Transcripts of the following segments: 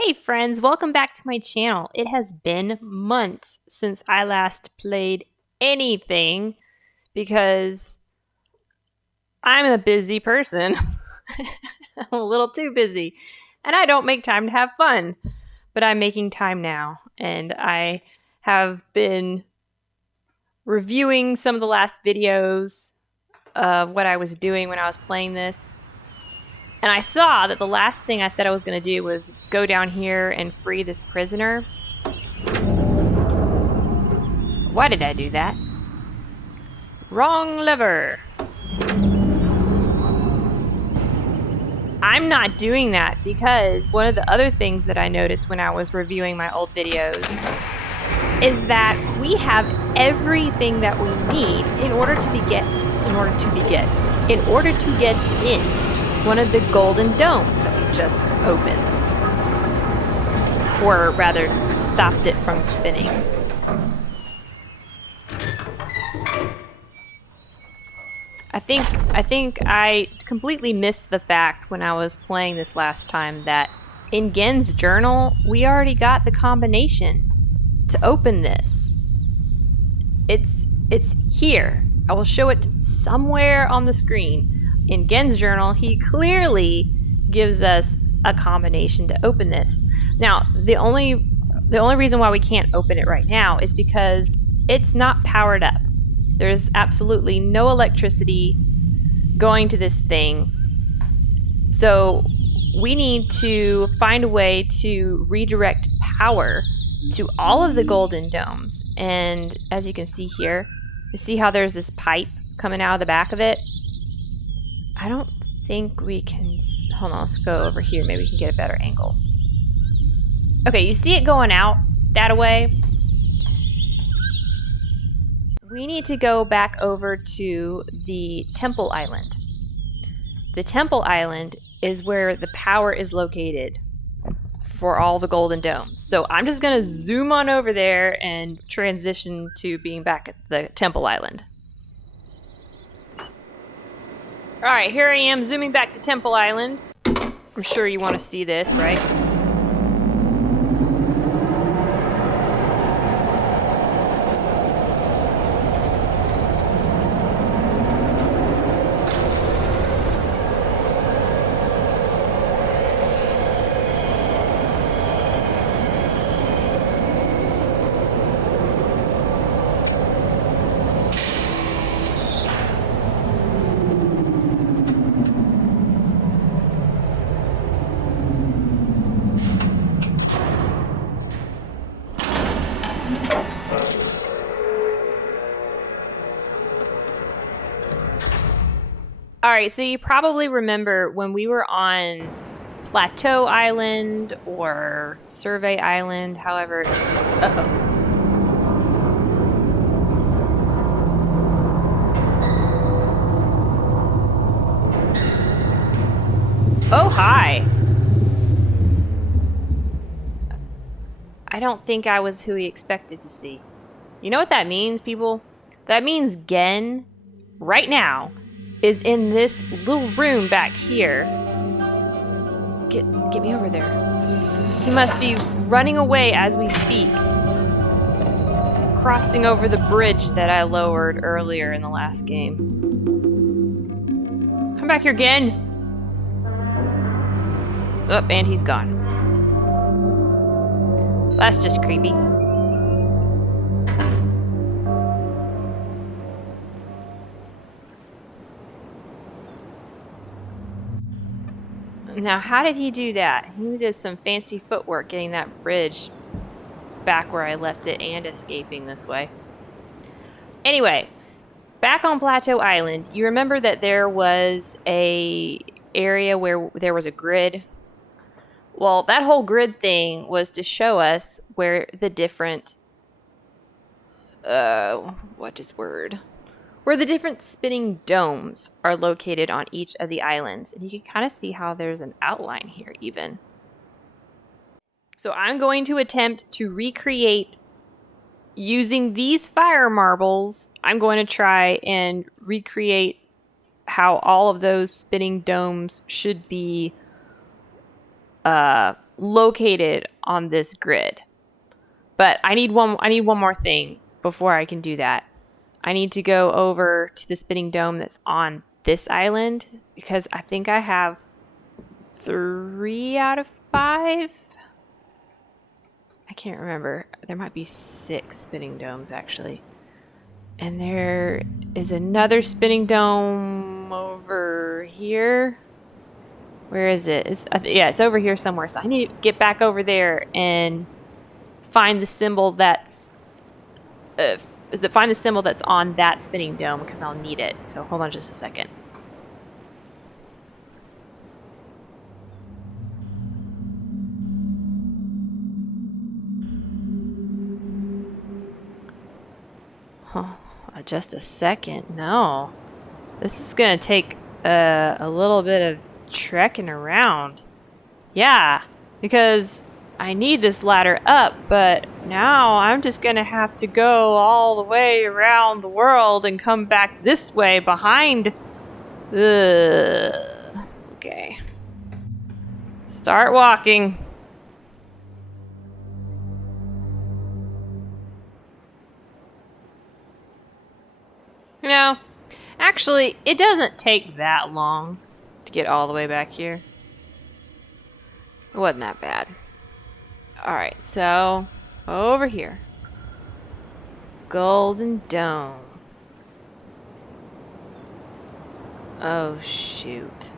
Hey friends, welcome back to my channel. It has been months since I last played anything because I'm a busy person. I'm a little too busy and I don't make time to have fun, but I'm making time now and I have been reviewing some of the last videos of what I was doing when I was playing this. And I saw that the last thing I said I was going to do was go down here and free this prisoner. Why did I do that? Wrong lever. I'm not doing that because one of the other things that I noticed when I was reviewing my old videos is that we have everything that we need in order to get in one of the golden domes that we just opened. Or rather, stopped it from spinning. I think I completely missed the fact when I was playing this last time that in Gehn's journal, we already got the combination to open this. It's here. I will show it somewhere on the screen. In Gehn's journal, he clearly gives us a combination to open this. Now, the only reason why we can't open it right now is because it's not powered up. There's absolutely no electricity going to this thing. So we need to find a way to redirect power to all of the golden domes. And as you can see here, you see how there's this pipe coming out of the back of it? I don't think we can... Hold on, let's go over here. Maybe we can get a better angle. Okay, you see it going out that way? We need to go back over to the Temple Island. The Temple Island is where the power is located for all the golden domes. So I'm just going to zoom on over there and transition to being back at the Temple Island. Alright, here I am zooming back to Temple Island. I'm sure you want to see this, right? Alright, so you probably remember when we were on Plateau Island or Survey Island, however... Uh-oh. Oh, hi! I don't think I was who he expected to see. You know what that means, people? That means Gehn, right now, is in this little room back here. Get me over there. He must be running away as we speak. Crossing over the bridge that I lowered earlier in the last game. Come back here, Gehn! Oh, and he's gone. That's just creepy. Now, how did he do that? He did some fancy footwork getting that bridge back where I left it and escaping this way. Anyway, back on Plateau Island, you remember that there was a area where there was a grid? Well, that whole grid thing was to show us where the different... where the different spinning domes are located on each of the islands. And you can kind of see how there's an outline here even. So I'm going to attempt to recreate, using these fire marbles, I'm going to try and recreate how all of those spinning domes should be located on this grid. But I need one more thing before I can do that. I need to go over to the spinning dome that's on this island because I think I have 3 out of 5. I can't remember. There might be 6 spinning domes actually. And there is another spinning dome over here. Where is it? Yeah, it's over here somewhere. So I need to get back over there and find the symbol that's on that spinning dome because I'll need it. So hold on just a second. Oh, just a second. No. This is going to take a little bit of trekking around. Yeah, because I need this ladder up, but now I'm just going to have to go all the way around the world and come back this way behind. Okay. Start walking. You know, actually, it doesn't take that long to get all the way back here. It wasn't that bad. Alright, so over here. Golden Dome. Oh, shoot.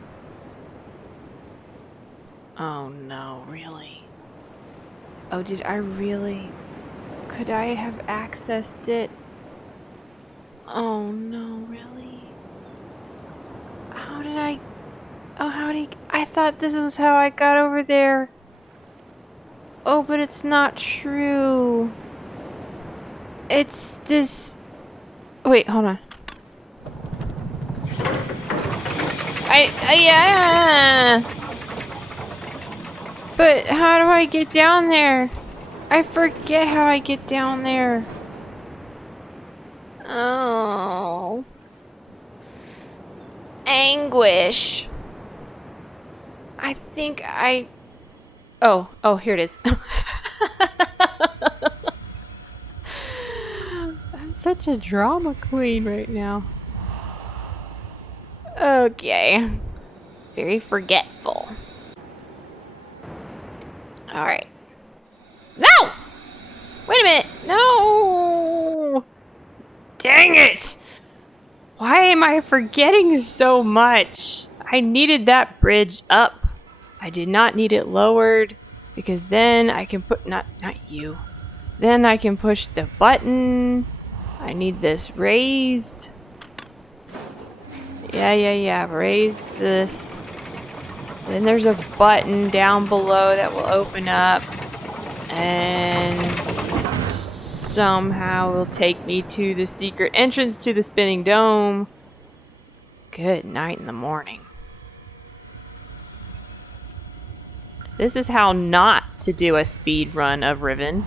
Oh, no, really? Oh, did I really? Could I have accessed it? Oh, no, really? How did I... Oh, I thought this is how I got over there. Oh, but it's not true. It's this... Wait, hold on. Yeah. But how do I get down there? I forget how I get down there. Oh. Anguish. I think I... Oh, here it is. I'm such a drama queen right now. Okay. Very forgetful. Alright. No! Wait a minute! No! Dang it! Why am I forgetting so much? I needed that bridge up. I did not need it lowered because then I can put not you. Then I can push the button. I need this raised. Yeah. Raise this. Then there's a button down below that will open up and somehow will take me to the secret entrance to the spinning dome. Good night in the morning. This is how not to do a speed run of Riven.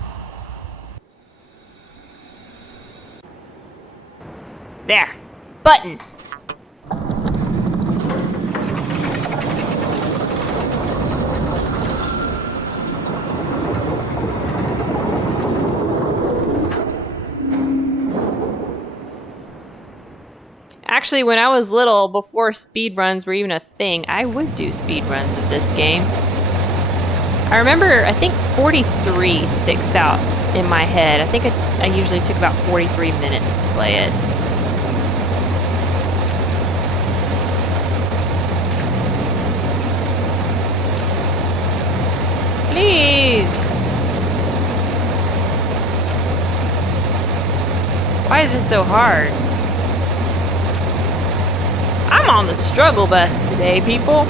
There. Button. Actually, when I was little, before speed runs were even a thing, I would do speed runs of this game. I remember, I think 43 sticks out in my head. I think I usually took about 43 minutes to play it. Please! Why is this so hard? I'm on the struggle bus today, people.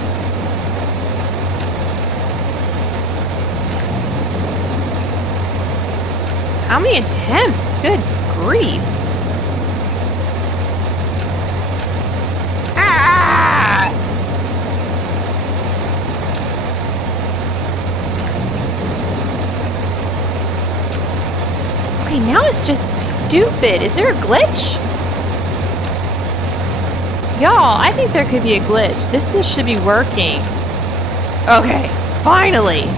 How many attempts? Good grief. Ah! Okay, now it's just stupid. Is there a glitch? Y'all, I think there could be a glitch. This should be working. Okay, finally.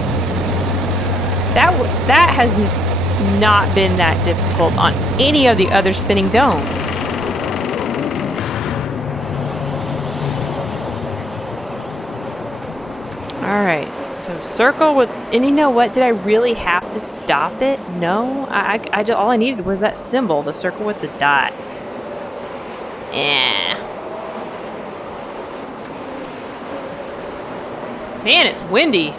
That has not been that difficult on any of the other spinning domes. Alright, so circle with... And you know what? Did I really have to stop it? No. All I needed was that symbol, the circle with the dot. Man, it's windy.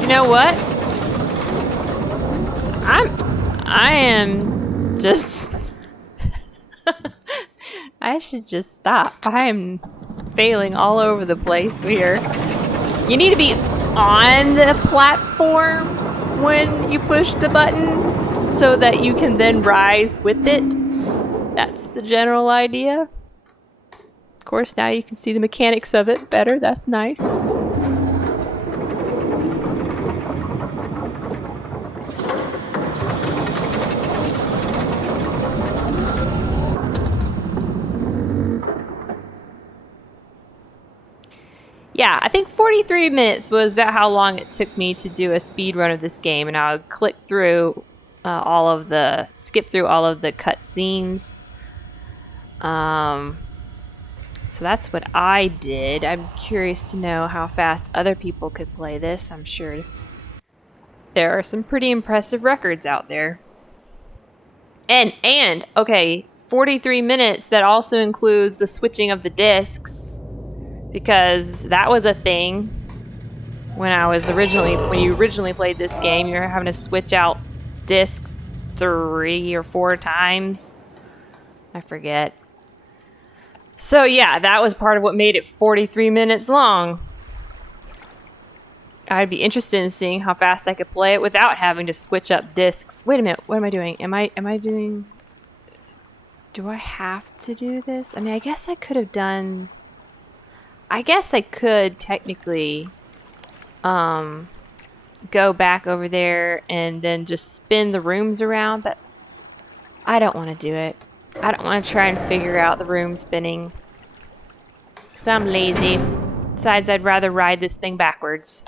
You know what? I am just... I should just stop. I am failing all over the place here. You need to be on the platform when you push the button so that you can then rise with it. That's the general idea. Of course, now you can see the mechanics of it better. That's nice. Yeah, I think 43 minutes was about how long it took me to do a speed run of this game, and I would skip through all of the cutscenes. So that's what I did. I'm curious to know how fast other people could play this. I'm sure there are some pretty impressive records out there. And okay, 43 minutes, that also includes the switching of the discs, because that was a thing when you originally played this game. You were having to switch out discs 3 or 4 times. I forget. So yeah, that was part of what made it 43 minutes long. I'd be interested in seeing how fast I could play it without having to switch up discs. Wait a minute, what am I doing? Am I doing... Do I have to do this? I mean, I guess I could have done... I guess I could technically go back over there and then just spin the rooms around, but I don't want to do it. I don't want to try and figure out the room spinning, because I'm lazy. Besides, I'd rather ride this thing backwards.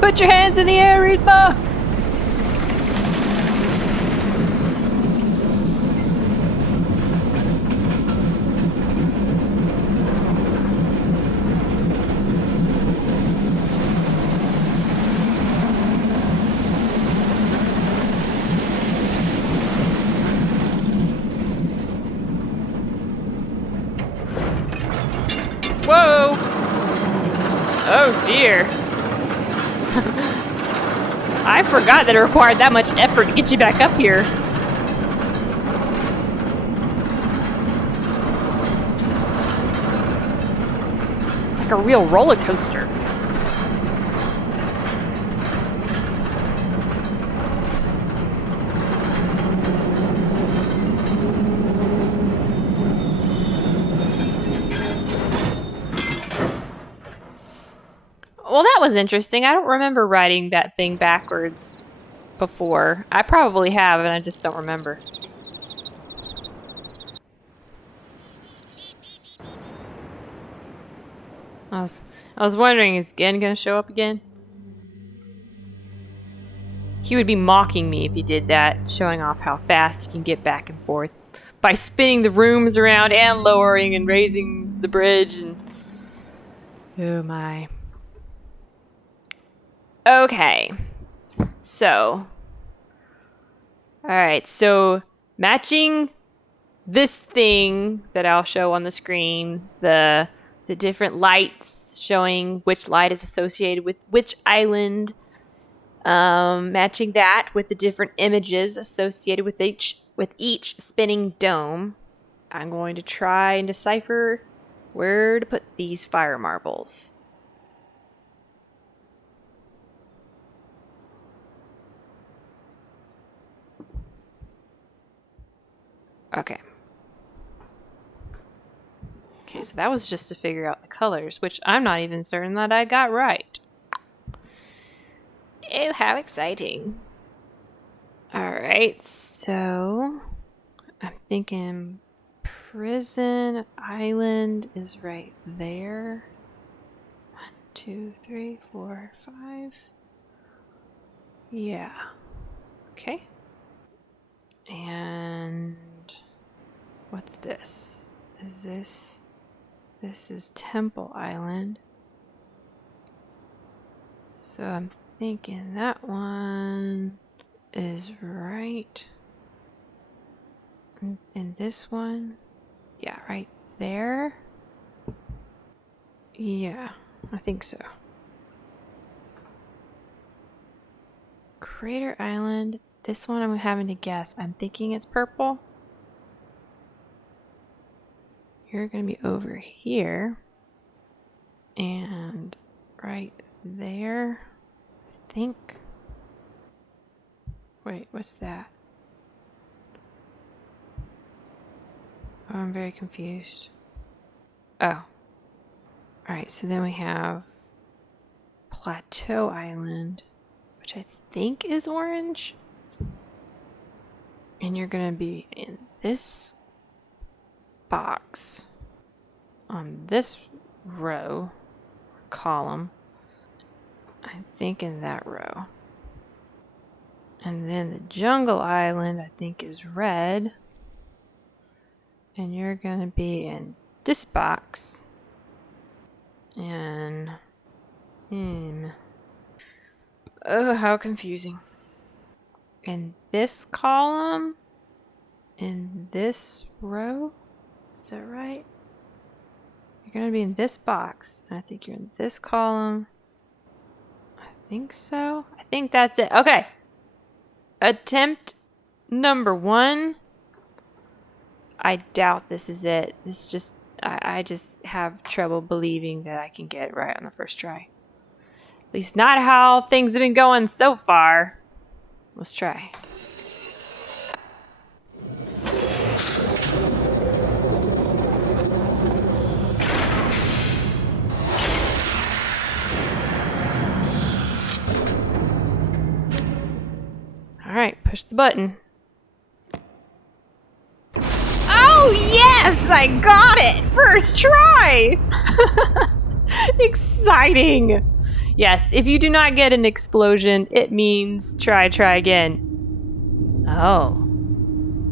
Put your hands in the air, Yzma! Whoa! Oh dear. I forgot that it required that much effort to get you back up here. It's like a real roller coaster. Well, that was interesting. I don't remember riding that thing backwards before. I probably have, and I just don't remember. I was wondering, is Gehn gonna show up again? He would be mocking me if he did that, showing off how fast he can get back and forth by spinning the rooms around and lowering and raising the bridge and... Oh my. Okay. So. Alright, so matching this thing that I'll show on the screen, the different lights showing which light is associated with which island, matching that with the different images associated with each spinning dome. I'm going to try and decipher where to put these fire marbles. Okay. Okay, so that was just to figure out the colors, which I'm not even certain that I got right. Oh, how exciting. Alright, so I'm thinking prison island is right there. 1, 2, 3, 4, 5. Yeah. Okay. And what's this? This is Temple Island. So I'm thinking that one is right. And this one, yeah, right there. Yeah, I think so. Crater Island. This one I'm having to guess. I'm thinking it's purple. You're gonna be over here. And right there. I think. Wait, what's that? Oh, I'm very confused. Oh. Alright, so then we have Plateau Island, which I think is orange. And you're gonna be in this box on this row, column. I'm thinking that row. And then the Jungle Island, I think, is red. And you're gonna be in this box. And oh, how confusing. In this column, in this row, is that right? You're gonna be in this box, and I think you're in this column. I think so. I think that's it. Okay. Attempt number 1. I doubt this is it. This just, I just have trouble believing that I can get it right on the first try. At least not how things have been going so far. Let's try. Alright, push the button. Oh yes! I got it! First try! Exciting! Yes, if you do not get an explosion, it means try again. Oh.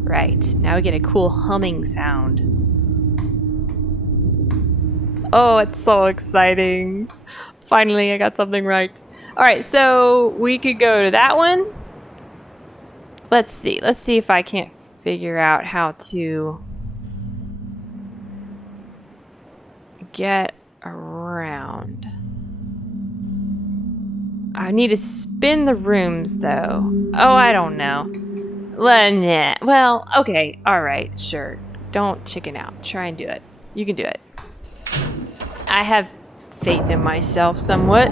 Right, now we get a cool humming sound. Oh, it's so exciting. Finally, I got something right. Alright, so we could go to that one. Let's see if I can't figure out how to get around. I need to spin the rooms though. Oh, I don't know. Well, okay, alright, sure. Don't chicken out. Try and do it. You can do it. I have faith in myself somewhat.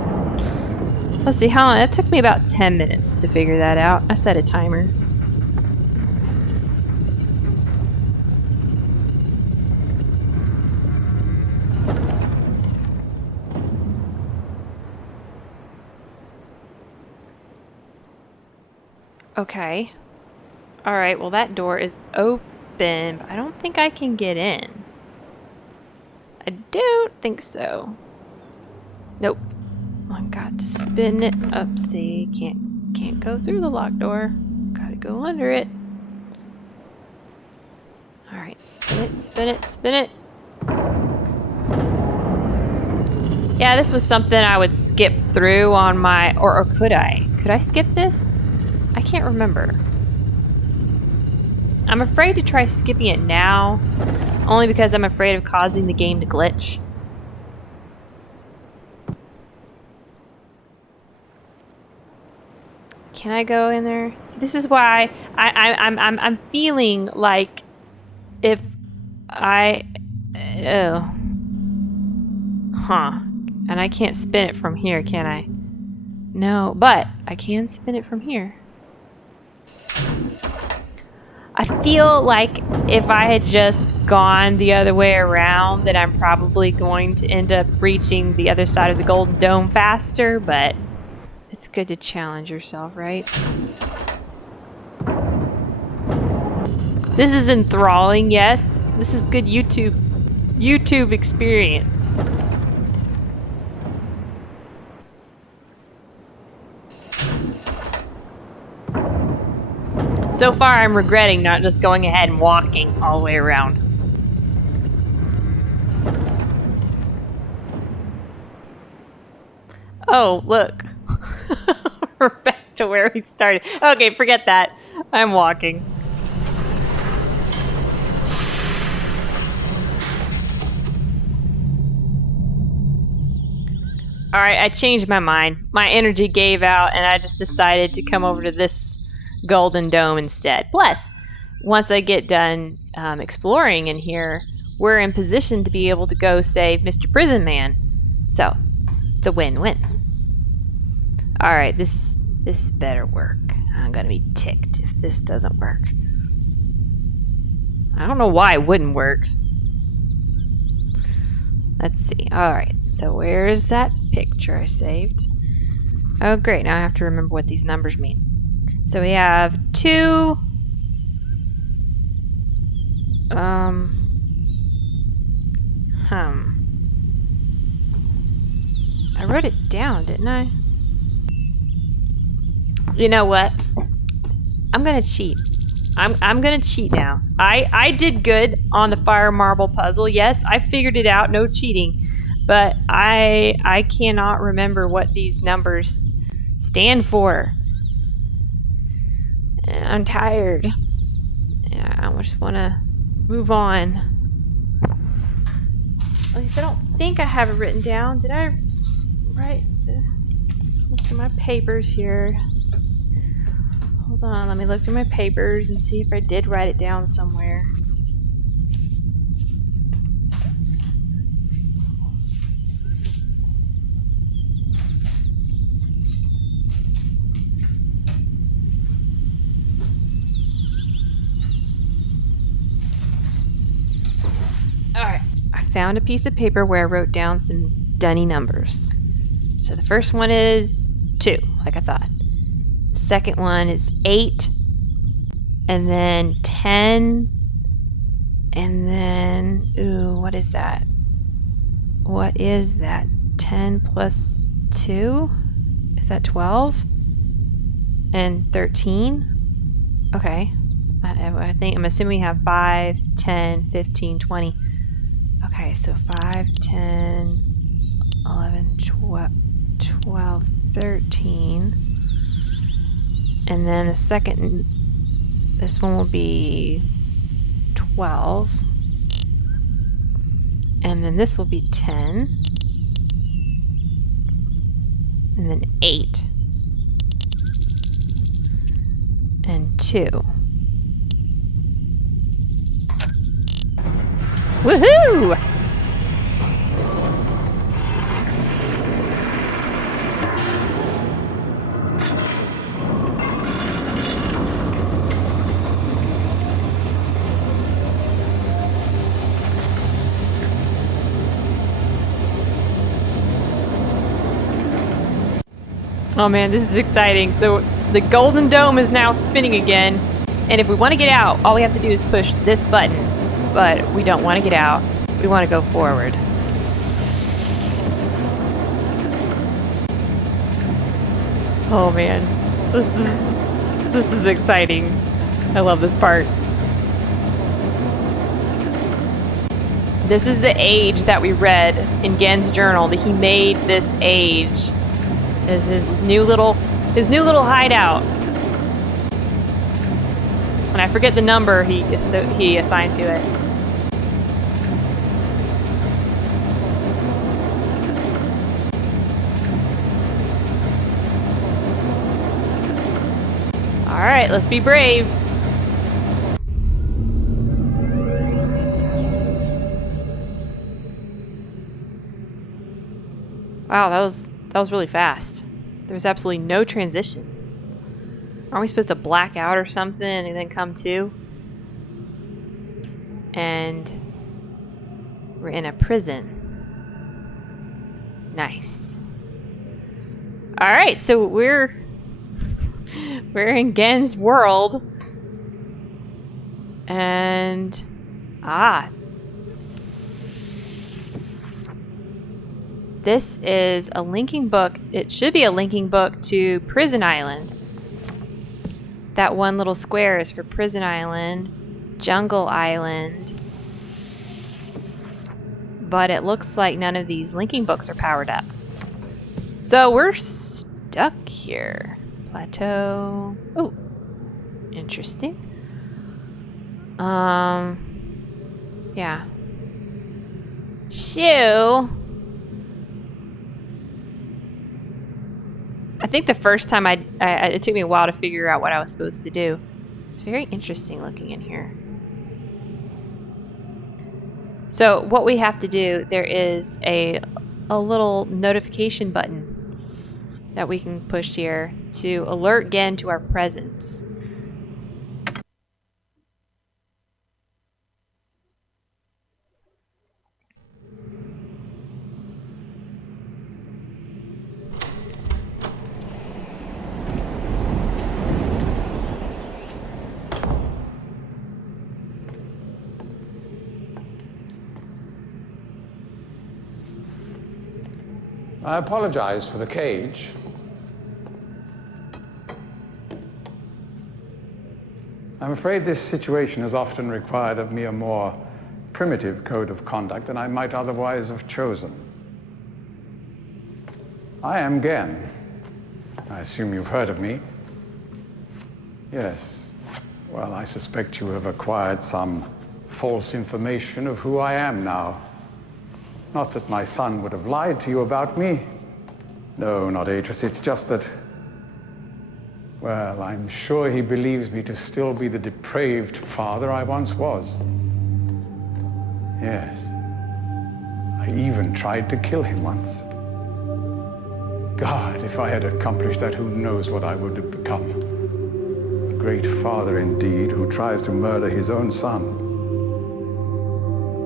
Let's see, how long? That took me about 10 minutes to figure that out. I set a timer. Okay. Alright, well that door is open, but I don't think I can get in. I don't think so. Nope. I got to spin it up. See, can't go through the locked door. Gotta go under it. Alright, spin it, spin it, spin it. Yeah, this was something I would skip through on my... Or could I? Could I skip this? I can't remember. I'm afraid to try skipping it now, only because I'm afraid of causing the game to glitch. Can I go in there? So this is why I'm feeling like if I... Oh. Huh. And I can't spin it from here, can I? No, but I can spin it from here. I feel like if I had just gone the other way around, then I'm probably going to end up reaching the other side of the Golden Dome faster, but it's good to challenge yourself, right? This is enthralling, yes. This is good YouTube experience. So far, I'm regretting not just going ahead and walking all the way around. Oh, look. We're back to where we started. Okay, forget that. I'm walking. Alright, I changed my mind. My energy gave out, and I just decided to come over to this Golden Dome instead. Plus, once I get done exploring in here, we're in position to be able to go save Mr. Prison Man. So, it's a win-win. Alright, this better work. I'm gonna be ticked if this doesn't work. I don't know why it wouldn't work. Let's see. Alright, so where's that picture I saved? Oh great, now I have to remember what these numbers mean. So we have 2... I wrote it down, didn't I? You know what? I'm gonna cheat. I'm gonna cheat now. I did good on the fire marble puzzle. Yes, I figured it out. No cheating. But I cannot remember what these numbers stand for. And I'm tired. And I just want to move on. At least I don't think I have it written down. Did I write? Look through my papers here. Hold on, let me look through my papers and see if I did write it down somewhere. Alright, I found a piece of paper where I wrote down some dunny numbers. So the first one is 2, like I thought. The second one is 8, and then 10, and then, ooh, what is that? What is that? 10 plus 2? Is that 12? And 13? Okay. I think, I'm assuming we have 5, 10, 15, 20. Okay, so 5, 10, 11, 12, 13. And then the second, this one will be 12. And then this will be 10. And then 8. And 2. Woohoo! Oh man, this is exciting. So the Golden Dome is now spinning again. And if we want to get out, all we have to do is push this button. But we don't want to get out. We want to go forward. Oh man, this is exciting. I love this part. This is the age that we read in Gehn's journal, that he made this age as his new little hideout. And I forget the number he assigned to it. All right, let's be brave. Wow, that was really fast. There was absolutely no transition. Aren't we supposed to black out or something and then come to? And we're in a prison. Nice. All right, so we're in Gehn's world. And this is a linking book. It should be a linking book to Prison Island. That one little square is for Prison Island, Jungle Island. But it looks like none of these linking books are powered up. So we're stuck here. Plateau. Oh, interesting. Yeah. Shoo. I think the first time it took me a while to figure out what I was supposed to do. It's very interesting looking in here. So what we have to do, there is a little notification button that we can push here to alert Gehn to our presence. I apologize for the cage. I'm afraid this situation has often required of me a more primitive code of conduct than I might otherwise have chosen. I am Gehn. I assume you've heard of me. Yes. Well, I suspect you have acquired some false information of who I am now. Not that my son would have lied to you about me. No, not Atrus. It's just that, well, I'm sure he believes me to still be the depraved father I once was. Yes. I even tried to kill him once. God, if I had accomplished that, who knows what I would have become. A great father indeed, who tries to murder his own son.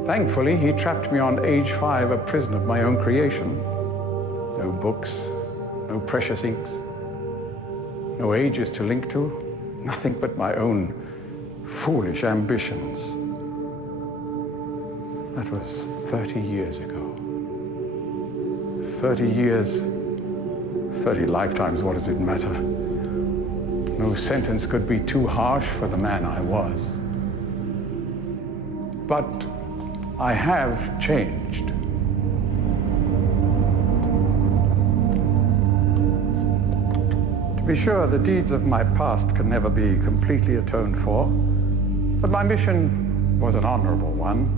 Thankfully, he trapped me on age 5, a prison of my own creation. No books, no precious inks, no ages to link to, nothing but my own foolish ambitions. That was 30 years ago. 30 years, 30 lifetimes, what does it matter? No sentence could be too harsh for the man I was. But I have changed. To be sure, the deeds of my past can never be completely atoned for, but my mission was an honorable one.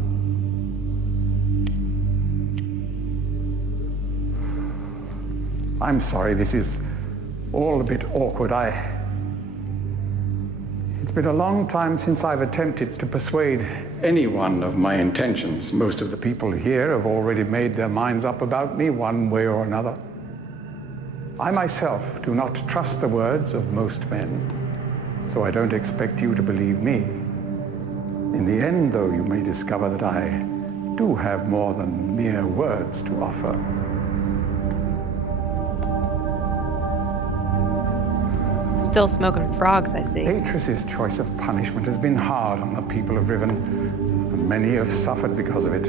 I'm sorry, this is all a bit awkward. It's been a long time since I've attempted to persuade anyone of my intentions. Most of the people here have already made their minds up about me one way or another. I myself do not trust the words of most men, so I don't expect you to believe me. In the end, though, you may discover that I do have more than mere words to offer. Still smoking frogs, I see. Atrus's choice of punishment has been hard on the people of Riven, and many have suffered because of it.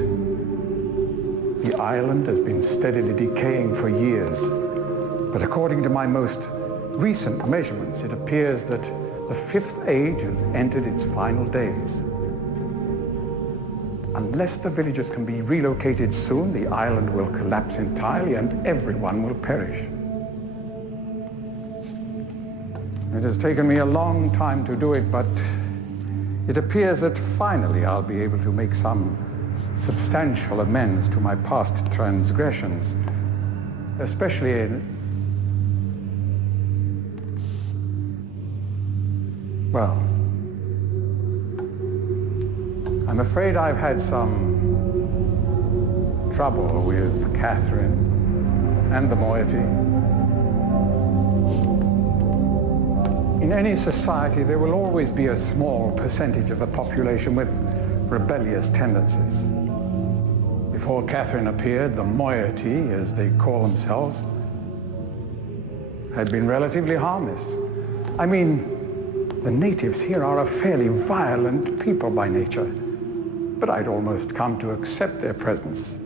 The island has been steadily decaying for years, but according to my most recent measurements, it appears that the 5th age has entered its final days. Unless the villagers can be relocated soon, the island will collapse entirely and everyone will perish. It has taken me a long time to do it, but it appears that finally I'll be able to make some substantial amends to my past transgressions, especially in, well, I'm afraid I've had some trouble with Catherine and the moiety. In any society, there will always be a small percentage of the population with rebellious tendencies. Before Catherine appeared, the moiety, as they call themselves, had been relatively harmless. I mean, the natives here are a fairly violent people by nature, but I'd almost come to accept their presence.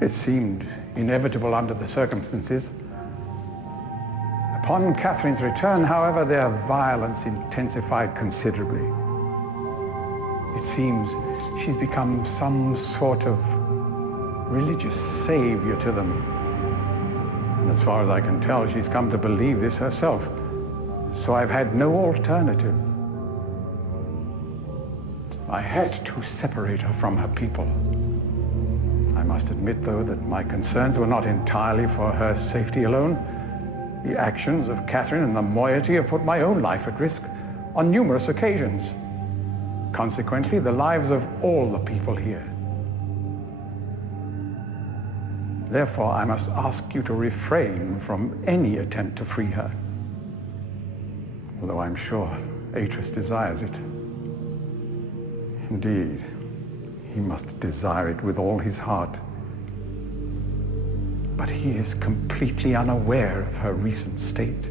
It seemed inevitable under the circumstances. Upon Catherine's return, however, their violence intensified considerably. It seems she's become some sort of religious savior to them. And as far as I can tell, she's come to believe this herself. So I've had no alternative. I had to separate her from her people. I must admit, though, that my concerns were not entirely for her safety alone. The actions of Catherine and the moiety have put my own life at risk on numerous occasions. Consequently, the lives of all the people here. Therefore, I must ask you to refrain from any attempt to free her. Although I'm sure Atrus desires it. Indeed, he must desire it with all his heart. But he is completely unaware of her recent state.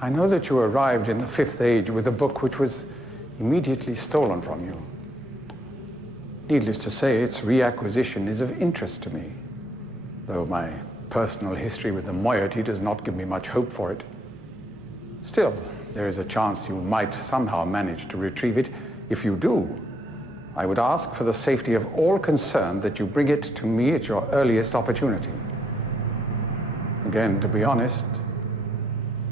I know that you arrived in the Fifth Age with a book which was immediately stolen from you. Needless to say, its reacquisition is of interest to me, though my personal history with the moiety does not give me much hope for it. Still, there is a chance you might somehow manage to retrieve it. If you do, I would ask for the safety of all concerned that you bring it to me at your earliest opportunity. Again, to be honest,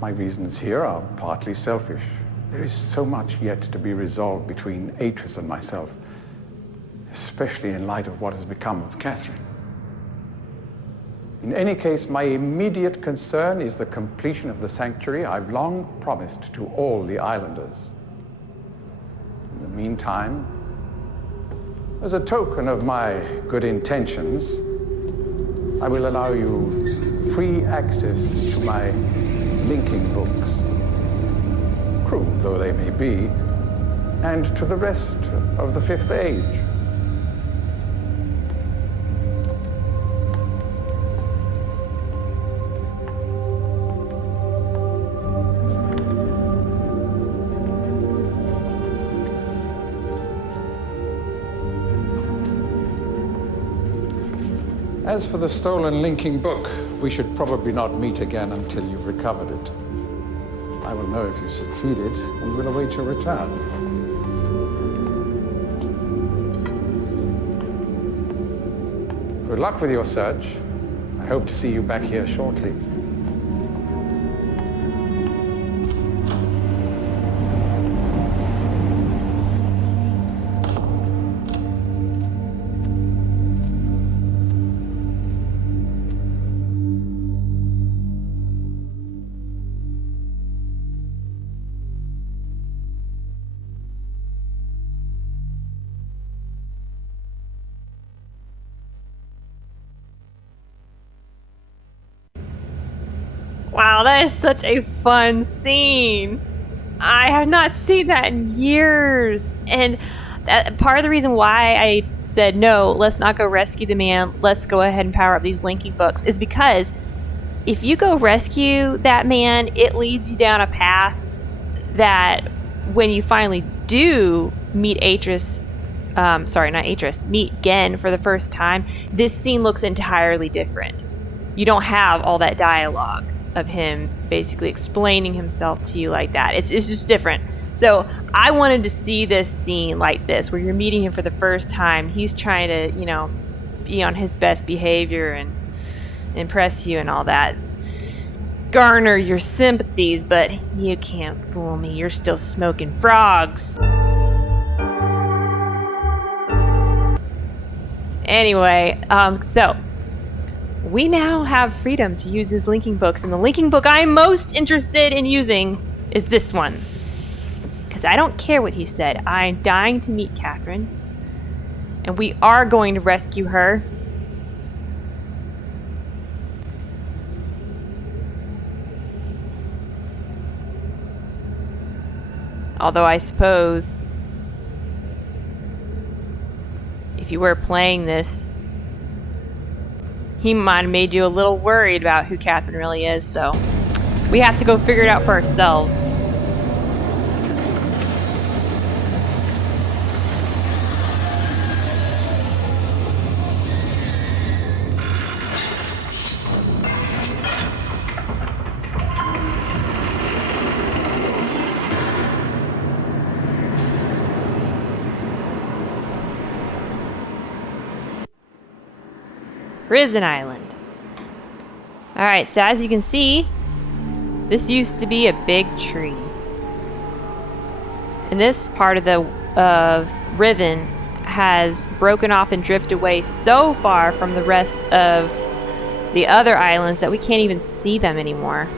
my reasons here are partly selfish. There is so much yet to be resolved between Atrus and myself, especially in light of what has become of Catherine. In any case, my immediate concern is the completion of the sanctuary I've long promised to all the islanders. In the meantime, as a token of my good intentions, I will allow you free access to my linking books, crude though they may be, and to the rest of the Fifth Age. As for the stolen linking book, we should probably not meet again until you've recovered it. I will know if you succeeded and will await your return. Good luck with your search. I hope to see you back here shortly. Wow, that is such a fun scene. I have not seen that in years. And that, part of the reason why I said, no, let's not go rescue the man, let's go ahead and power up these linking books, is because if you go rescue that man, it leads you down a path that when you finally do meet Atrus, meet Gehn for the first time, this scene looks entirely different. You don't have all that dialogue of him basically explaining himself to you like that. It's just different. So I wanted to see this scene like this, where you're meeting him for the first time. He's trying to, be on his best behavior and impress you and all that. Garner your sympathies, but you can't fool me. You're still smoking frogs. Anyway, so we now have freedom to use his linking books, and the linking book I'm most interested in using is this one. Because I don't care what he said. I'm dying to meet Catherine, and we are going to rescue her. Although I suppose if you were playing this, he might have made you a little worried about who Catherine really is, so we have to go figure it out for ourselves. Riven Island. Alright, so as you can see, this used to be a big tree. And this part of the Riven has broken off and drifted away so far from the rest of the other islands that we can't even see them anymore.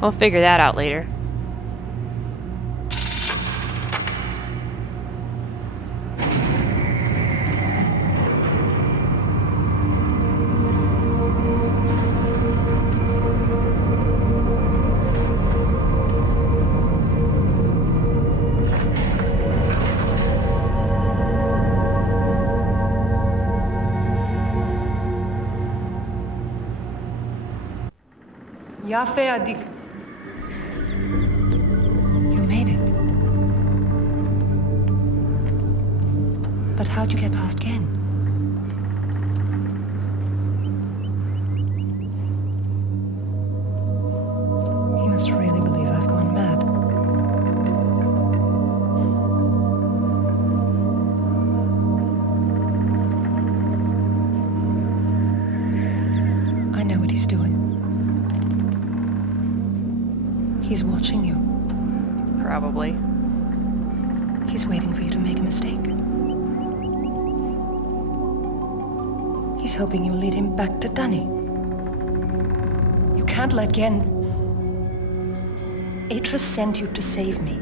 We'll figure that out later. Yafe Adik. You made it. But how'd you get past Gehn? He must really believe I've gone mad. I know what he's doing. He's watching you. Probably. He's waiting for you to make a mistake. He's hoping you'll lead him back to Dunny. You can't let Gehn... Atrus sent you to save me.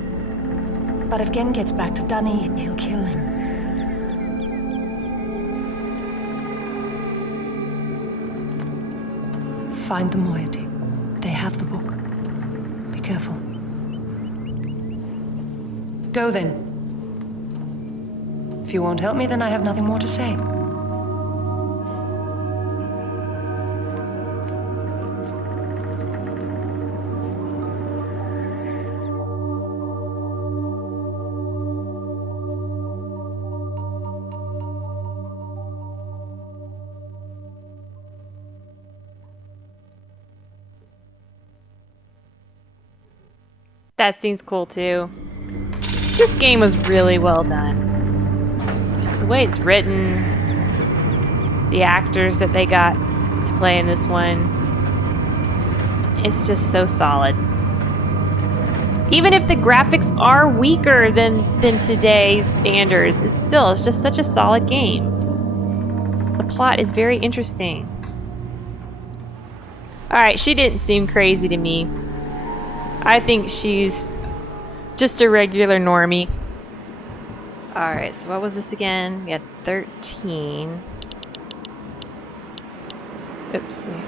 But if Gehn gets back to Dunny, he'll kill him. Find the moiety. They have the book. Be careful. Go then. If you won't help me, then I have nothing more to say. That scene's cool too. This game was really well done. Just the way it's written, the actors that they got to play in this one, it's just so solid. Even if the graphics are weaker than today's standards, it's just such a solid game. The plot is very interesting. Alright, she didn't seem crazy to me. I think she's just a regular normie. Alright, so what was this again? We had 13. Oopsie.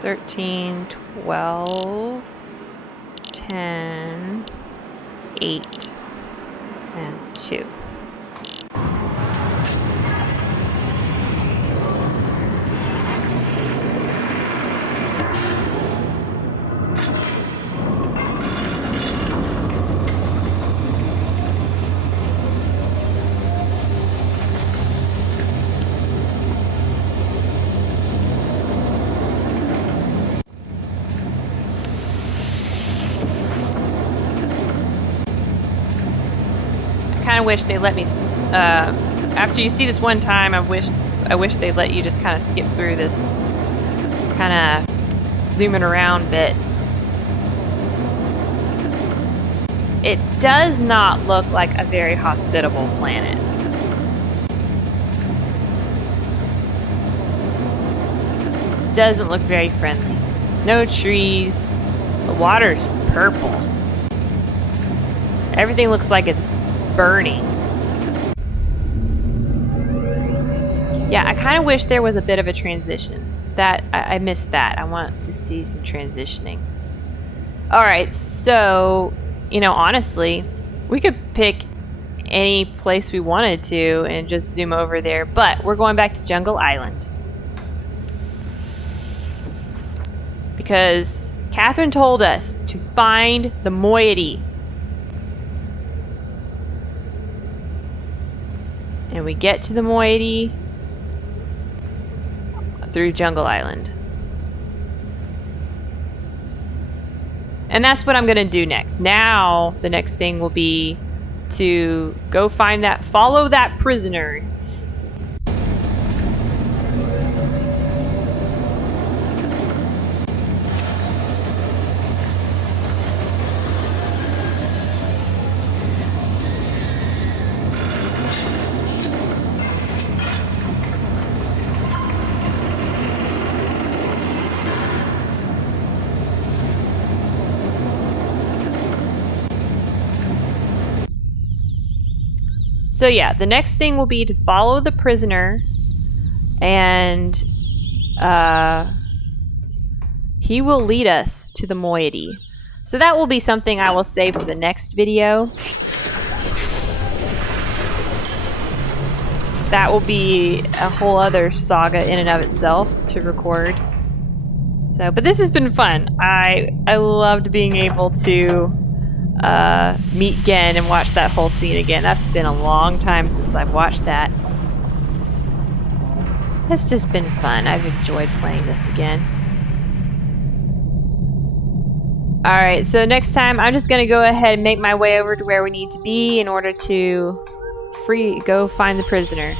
13, 12, 10, 8, and 2. I wish they let me after you see this one time, I wish they let you just kind of skip through this kind of zooming around bit. It does not look like a very hospitable planet. Doesn't look very friendly. No trees. The water's purple. Everything looks like it's burning. Yeah, I kind of wish there was a bit of a transition. I missed that. I want to see some transitioning. Alright, so, you know, honestly, we could pick any place we wanted to and just zoom over there, but we're going back to Jungle Island. Because Catherine told us to find the moiety. And we get to the moiety through Jungle Island. And that's what I'm going to do next. Now, the next thing will be to go find that, follow that prisoner. So yeah, the next thing will be to follow the prisoner, and he will lead us to the moiety. So that will be something I will save for the next video. That will be a whole other saga in and of itself to record. So, but this has been fun. I loved being able to meet Gehn and watch that whole scene again. That's been a long time since I've watched that. It's just been fun. I've enjoyed playing this again. Alright, so next time I'm just going to go ahead and make my way over to where we need to be in order to go find the prisoner.